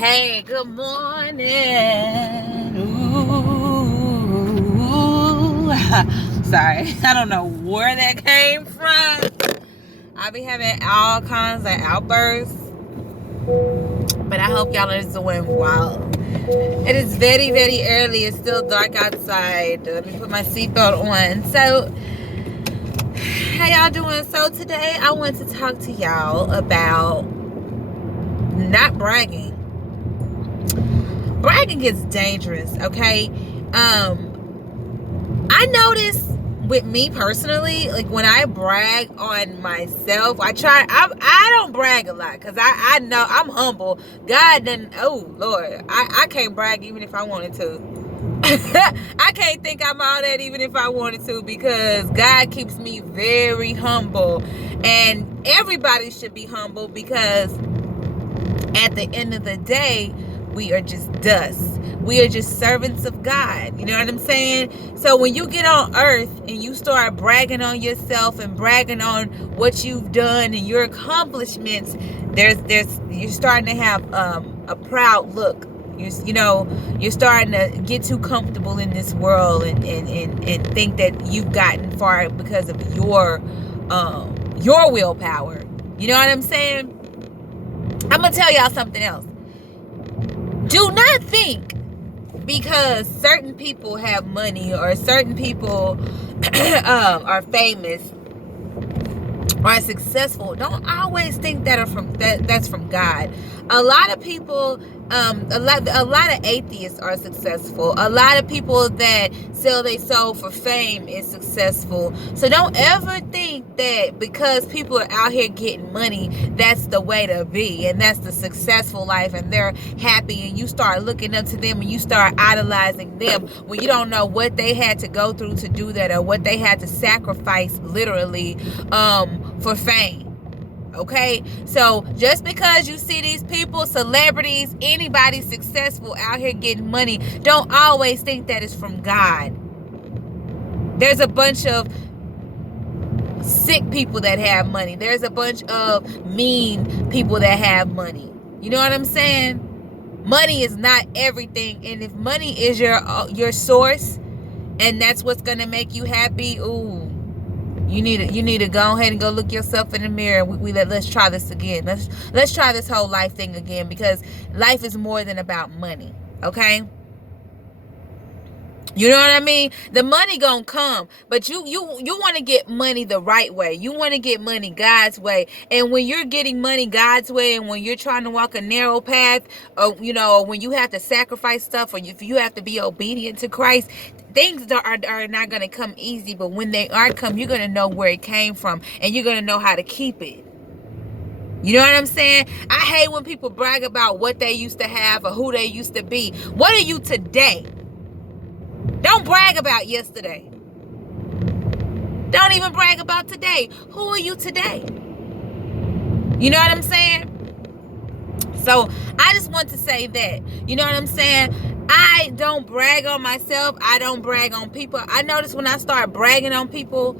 Hey, good morning. Ooh. Sorry, I don't know where that came from. I be having all kinds of outbursts, but I hope y'all are doing well. It is very, very early. It's still dark outside. Let me put my seatbelt on. So, how y'all doing? So today I want to talk to y'all about not bragging. Bragging is dangerous, okay? I notice with me personally, like when I brag on myself, I don't brag a lot because I know I'm humble. God doesn't, oh Lord, I can't brag even if I wanted to. I can't think I'm all that even if I wanted to, because God keeps me very humble, and everybody should be humble, because at the end of the day, we are just dust. We are just servants of God. You know what I'm saying? So when you get on earth and you start bragging on yourself and bragging on what you've done and your accomplishments, you're starting to have a proud look. You're starting to get too comfortable in this world and think that you've gotten far because of your willpower. You know what I'm saying? I'm gonna tell y'all something else. Do not think because certain people have money or certain people are famous or successful. Don't always think that's from God. A lot of people, a lot of atheists are successful. A lot of people that sell their soul for fame is successful. So don't ever think that because people are out here getting money, that's the way to be, and that's the successful life, and they're happy, and you start looking up to them and you start idolizing them when you don't know what they had to go through to do that, or what they had to sacrifice literally for fame. Okay, so just because you see these people, celebrities, anybody successful out here getting money, don't always think that it's from God. There's a bunch of sick people that have money. There's a bunch of mean people that have money. You know what I'm saying? Money is not everything, and if money is your source, and that's what's gonna make you happy, ooh, you need to go ahead and go look yourself in the mirror. Let's try this again. Let's try this whole life thing again, because life is more than about money. Okay? You know what I mean? The money gonna come, but you want to get money the right way. You want to get money God's way. And when you're getting money God's way, and when you're trying to walk a narrow path, or when you have to sacrifice stuff, or if you have to be obedient to Christ, things are not gonna come easy. But when they are come, you're gonna know where it came from, and you're gonna know how to keep it. You know what I'm saying? I hate when people brag about what they used to have or who they used to be. What are you today? Don't brag about yesterday. Don't even brag about today. Who are you today? You know what I'm saying? So I just want to say that. You know what I'm saying? I don't brag on myself. I don't brag on people. I notice when I start bragging on people,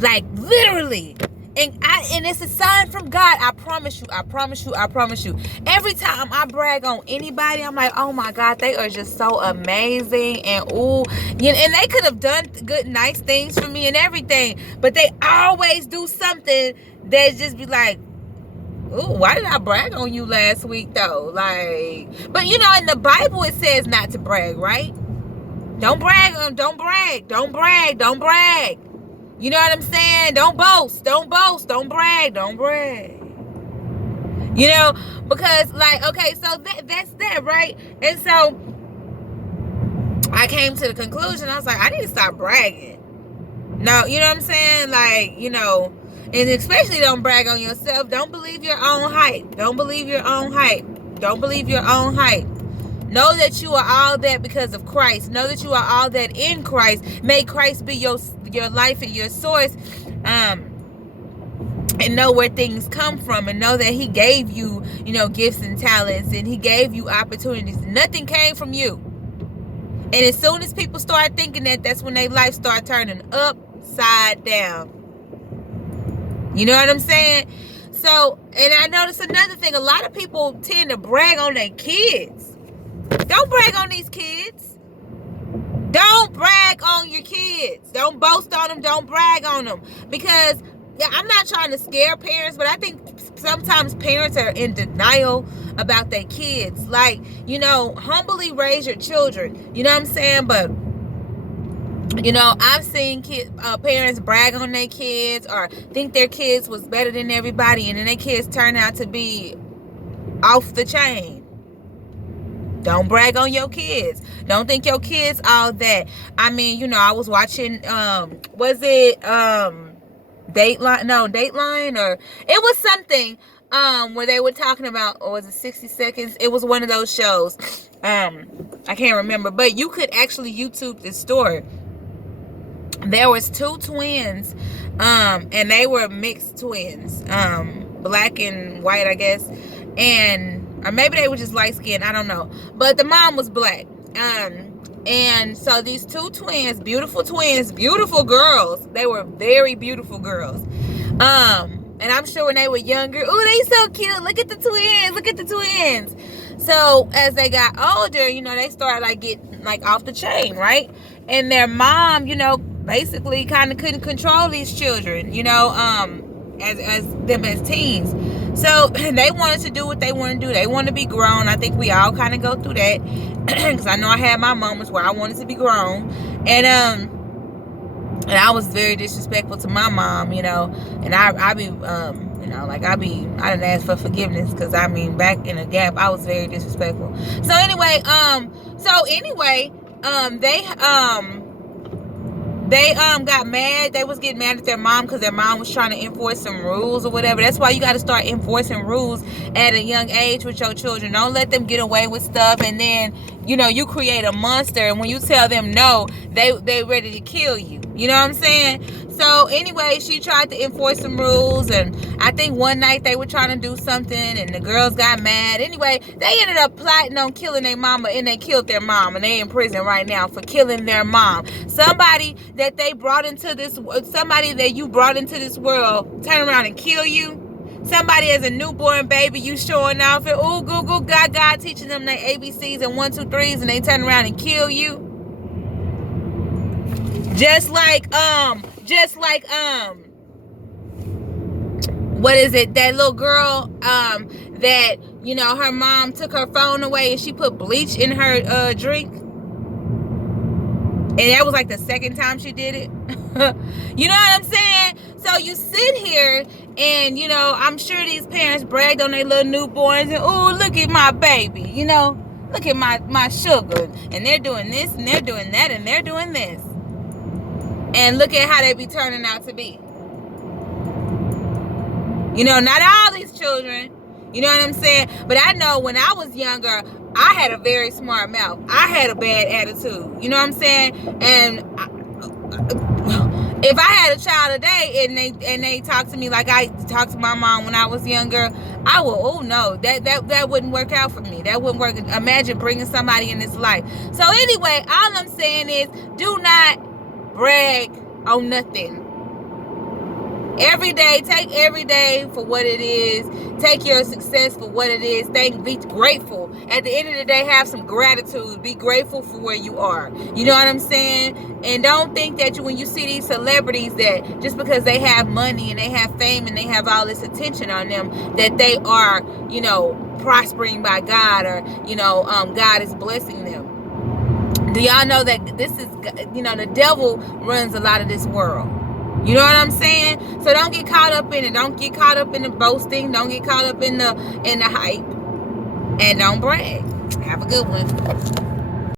like literally, and it's a sign from God. I promise you. Every time I brag on anybody, I'm like, oh my God, they are just so amazing. And ooh, and they could have done good, nice things for me and everything, but they always do something that just be like, ooh, why did I brag on you last week though? Like, but in the Bible it says not to brag, right? Don't brag. You know what I'm saying? Don't boast. Don't brag. Because okay, so that's that, right? And so I came to the conclusion, I was like, I need to stop bragging. No, you know what I'm saying? And especially don't brag on yourself. Don't believe your own hype. Know that you are all that because of Christ. Know that you are all that in Christ. May Christ be your life and your source. And know where things come from, and know that he gave you, gifts and talents, and he gave you opportunities. Nothing came from you. And as soon as people start thinking that, that's when their life start turning upside down. You know what I'm saying? So And I noticed another thing. A lot of people tend to brag on their kids. Don't brag on these kids. Don't brag on your kids. Don't boast on them. Don't brag on them. Because, yeah, I'm not trying to scare parents, but I think sometimes parents are in denial about their kids. Like, you know, humbly raise your children. You know what I'm saying? But, you know, I've seen parents brag on their kids or think their kids was better than everybody, and then their kids turn out to be off the chain. Don't brag on your kids. Don't think your kids all that. I mean, you know, I was watching, was it Dateline? No, Dateline, or it was something where they were talking about, or was it 60 Seconds? It was one of those shows. I can't remember, but you could actually YouTube this story. There was two twins, and they were mixed twins, black and white, I guess, or maybe they were just light skinned, I don't know, but the mom was black. And so these two twins, beautiful girls, they were very beautiful girls. And I'm sure when they were younger, oh, they so cute, look at the twins. So as they got older, you know, they started like getting like off the chain, right? And their mom, you know, basically kind of couldn't control these children, you know, as teens. So they wanted to do what they want to do. They want to be grown. I think we all kind of go through that, because I know I had my moments where I wanted to be grown, and I was very disrespectful to my mom, you know, and I be, you know, like I didn't ask for forgiveness, because I mean, back in the gap, I was very disrespectful. So anyway, they got mad. They was getting mad at their mom because their mom was trying to enforce some rules or whatever. That's why you got to start enforcing rules at a young age with your children. Don't let them get away with stuff, and then, you know, you create a monster, and when you tell them no, they ready to kill you. You know what I'm saying? So anyway, she tried to enforce some rules, and I think one night they were trying to do something, and the girls got mad. Anyway, they ended up plotting on killing their mama, and they killed their mom, and they in prison right now for killing their mom. Somebody that you brought into this world turn around and kill you. Somebody as a newborn baby, you showing off and ooh, goo, goo, gaga, teaching them their ABCs and 1, 2, 3s, and they turn around and kill you. Just like what is it, that little girl that, you know, her mom took her phone away and she put bleach in her drink, and that was like the second time she did it. You know what I'm saying? So you sit here and, you know, I'm sure these parents bragged on their little newborns and, oh, look at my baby, you know, look at my sugar, and they're doing this and they're doing that and they're doing this. And look at how they be turning out to be. You know, not all these children, you know what I'm saying? But I know when I was younger, I had a very smart mouth. I had a bad attitude. You know what I'm saying? And if I had a child today and they talk to me like I talked to my mom when I was younger, I will, oh no, that wouldn't work out for me. That wouldn't work. Imagine bringing somebody in this life. So anyway, all I'm saying is, do not brag on nothing. Every day, take every day for what it is. Take your success for what it is. Be grateful. At the end of the day, have some gratitude. Be grateful for where you are. You know what I'm saying? And don't think that when you see these celebrities, that just because they have money and they have fame and they have all this attention on them, that they are, you know, prospering by God, or, you know, God is blessing them. Do y'all know that this is, you know, the devil runs a lot of this world? You know what I'm saying? So don't get caught up in it. Don't get caught up in the boasting. Don't get caught up in the hype. And don't brag. Have a good one.